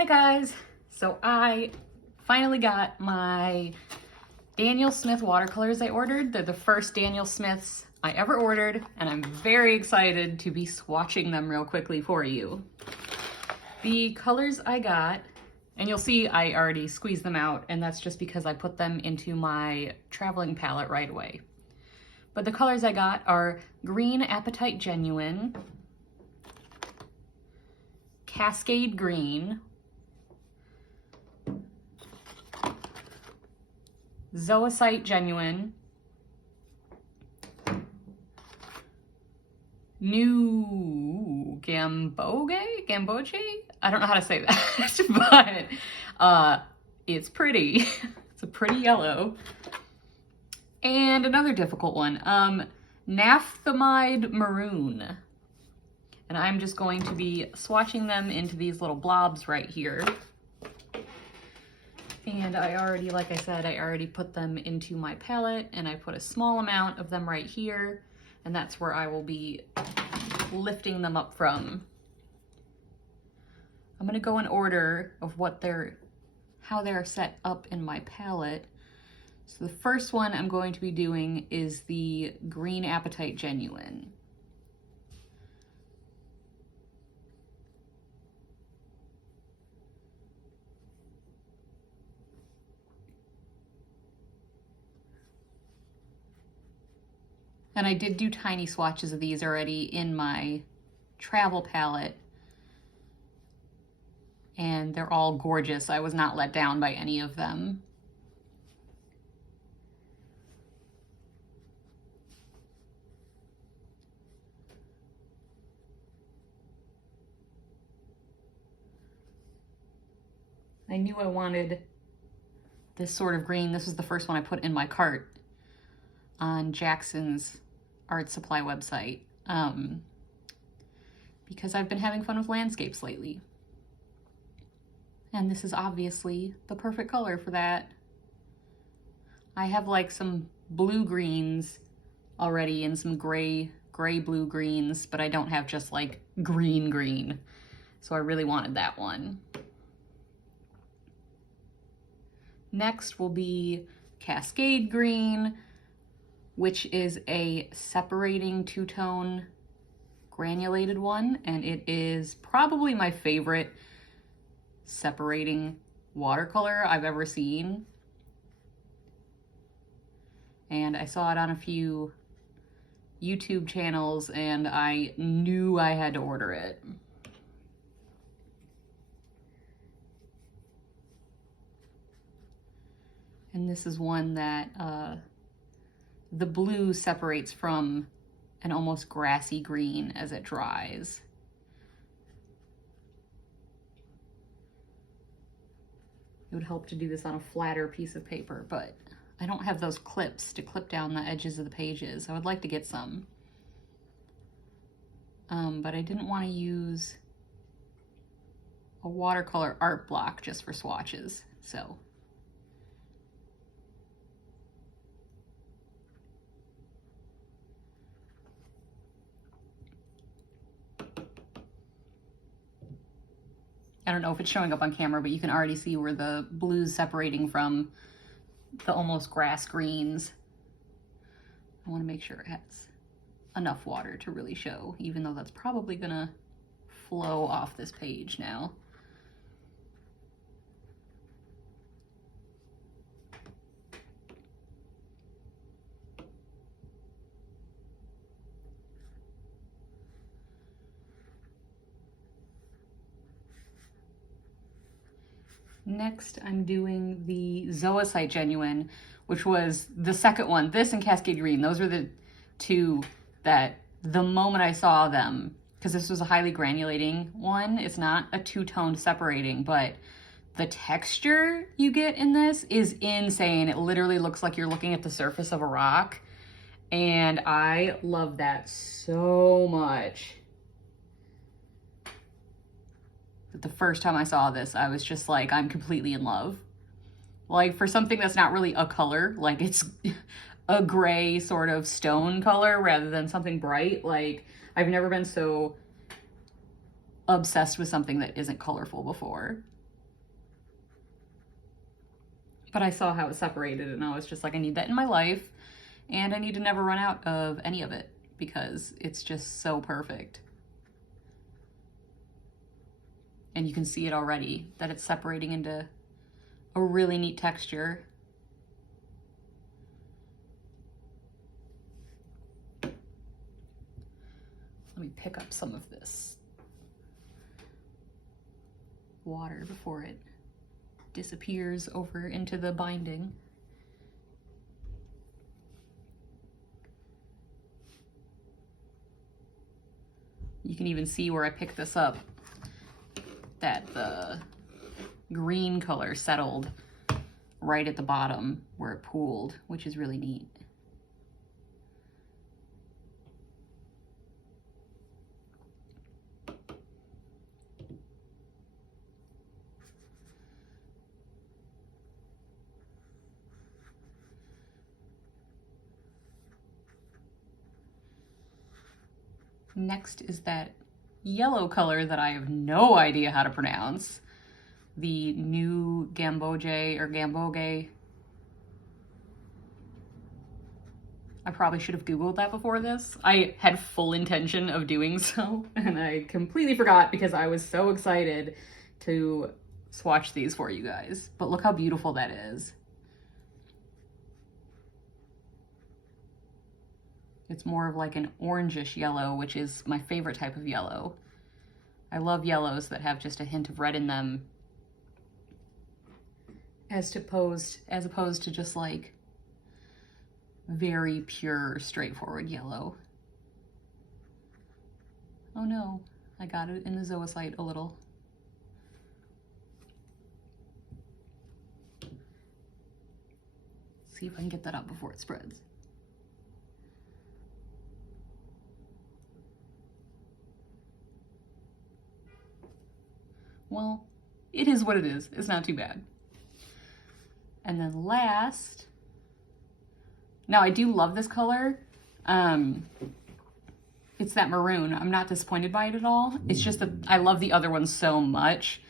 Hi guys! So I finally got my Daniel Smith watercolors I ordered. They're the first Daniel Smiths I ever ordered, and I'm very excited to be swatching them real quickly for you. The colors I got, and you'll see I already squeezed them out, and that's just because I put them into my traveling palette right away. But the colors I got are Green Apatite Genuine, Cascade Green, Zoisite Genuine, New Gamboge? I don't know how to say that, but it's pretty. It's a pretty yellow. And another difficult one, Naphthalmide Maroon. And I'm just going to be swatching them into these little blobs right here. And I already, like I said, I already put them into my palette, and I put a small amount of them right here, and that's where I will be lifting them up from. I'm gonna go in order of how they're set up in my palette. So the first one I'm going to be doing is the Green Apatite Genuine. And I did do tiny swatches of these already in my travel palette, and they're all gorgeous. I was not let down by any of them. I knew I wanted this sort of green. This was the first one I put in my cart on Jackson's art supply website, because I've been having fun with landscapes lately. And this is obviously the perfect color for that. I have like some blue greens already and some gray blue greens, but I don't have just like green. So I really wanted that one. Next will be Cascade Green, which is a separating two-tone granulated one, and it is probably my favorite separating watercolor I've ever seen. And I saw it on a few YouTube channels, and I knew I had to order it. And this is one that the blue separates from an almost grassy green as it dries. It would help to do this on a flatter piece of paper, but I don't have those clips to clip down the edges of the pages. I would like to get some. But I didn't want to use a watercolor art block just for swatches, so. I don't know if it's showing up on camera, but you can already see where the blue's separating from the almost grass greens. I want to make sure it has enough water to really show, even though that's probably gonna flow off this page now. Next, I'm doing the Zoisite Genuine, which was the second one. This and Cascade Green, those were the two that the moment I saw them, because this was a highly granulating one, it's not a two-toned separating, but the texture you get in this is insane. It literally looks like you're looking at the surface of a rock, and I love that so much. But the first time I saw this, I was just like, I'm completely in love. Like, for something that's not really a color, like it's a gray sort of stone color rather than something bright, like I've never been so obsessed with something that isn't colorful before. but I saw how it separated and I was just like, I need that in my life and I need to never run out of any of it because it's just so perfect. And you can see it already, that it's separating into a really neat texture. Let me pick up some of this water before it disappears over into the binding. You can even see where I picked this up, that the green color settled right at the bottom where it pooled, which is really neat. Next is that yellow color that I have no idea how to pronounce. The new Gamboge or Gamboge. I probably should have Googled that before this. I had full intention of doing so, and I completely forgot because I was so excited to swatch these for you guys. But look how beautiful that is. It's more of like an orangish yellow, which is my favorite type of yellow. I love yellows that have just a hint of red in them, as opposed to just like very pure, straightforward yellow. Oh no, I got it in the zoisite a little. See if I can get that up before it spreads. Well, it is what it is. It's not too bad. And then last, now I do love this color. It's that maroon. I'm not disappointed by it at all. It's just that I love the other one so much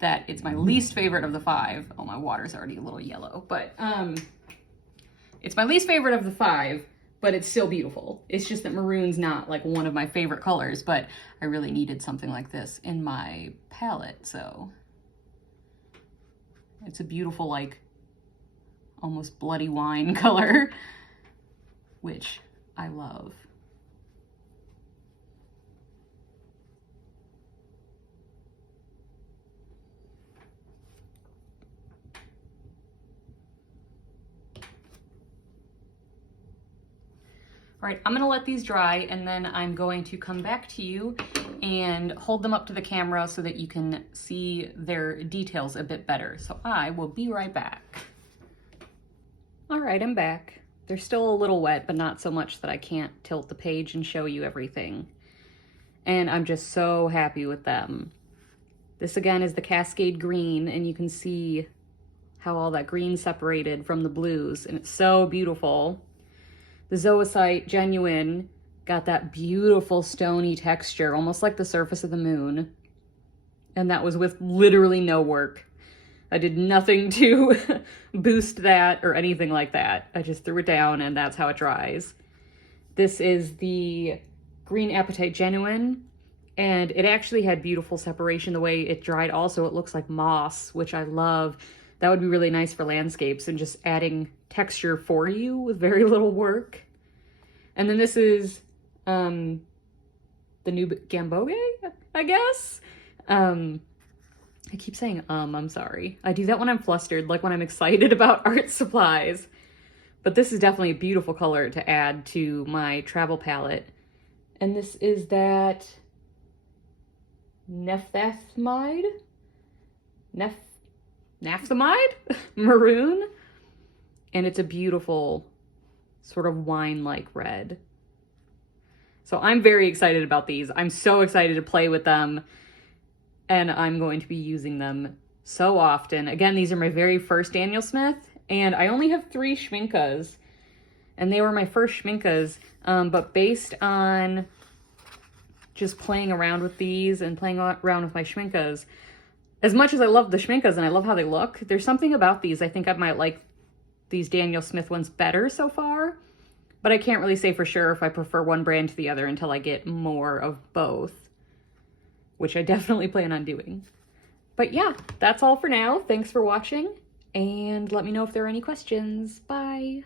that it's my least favorite of the 5. Oh, my water's already a little yellow, but it's my least favorite of the 5, but it's still beautiful. It's just that maroon's not like one of my favorite colors, but I really needed something like this in my palette, so it's a beautiful, like, almost bloody wine color, which I love. All right, I'm gonna let these dry and then I'm going to come back to you and hold them up to the camera so that you can see their details a bit better. So I will be right back. All right, I'm back. They're still a little wet, but not so much that I can't tilt the page and show you everything. And I'm just so happy with them. This again is the Cascade Green, and you can see how all that green separated from the blues, and it's so beautiful. The zoisite Genuine got that beautiful stony texture, almost like the surface of the moon. And that was with literally no work. I did nothing to boost that or anything like that. I just threw it down and that's how it dries. This is the Green Apatite Genuine, and it actually had beautiful separation the way it dried also. It looks like moss, which I love. That would be really nice for landscapes and just adding texture for you with very little work. And then this is the new Gamboge, I guess. I keep saying I'm sorry. I do that when I'm flustered, like when I'm excited about art supplies. But this is definitely a beautiful color to add to my travel palette. And this is that naphthamide maroon. And it's a beautiful sort of wine-like red. So I'm very excited about these. I'm so excited to play with them. And I'm going to be using them so often. Again, these are my very first Daniel Smith, and I only have 3 Schmincas, and they were my first Schmincas, but based on just playing around with these and playing around with my Schmincas, as much as I love the Schminkas and I love how they look, there's something about these. I think I might like these Daniel Smith ones better so far, but I can't really say for sure if I prefer one brand to the other until I get more of both, which I definitely plan on doing. But yeah, that's all for now. Thanks for watching, and let me know if there are any questions. Bye.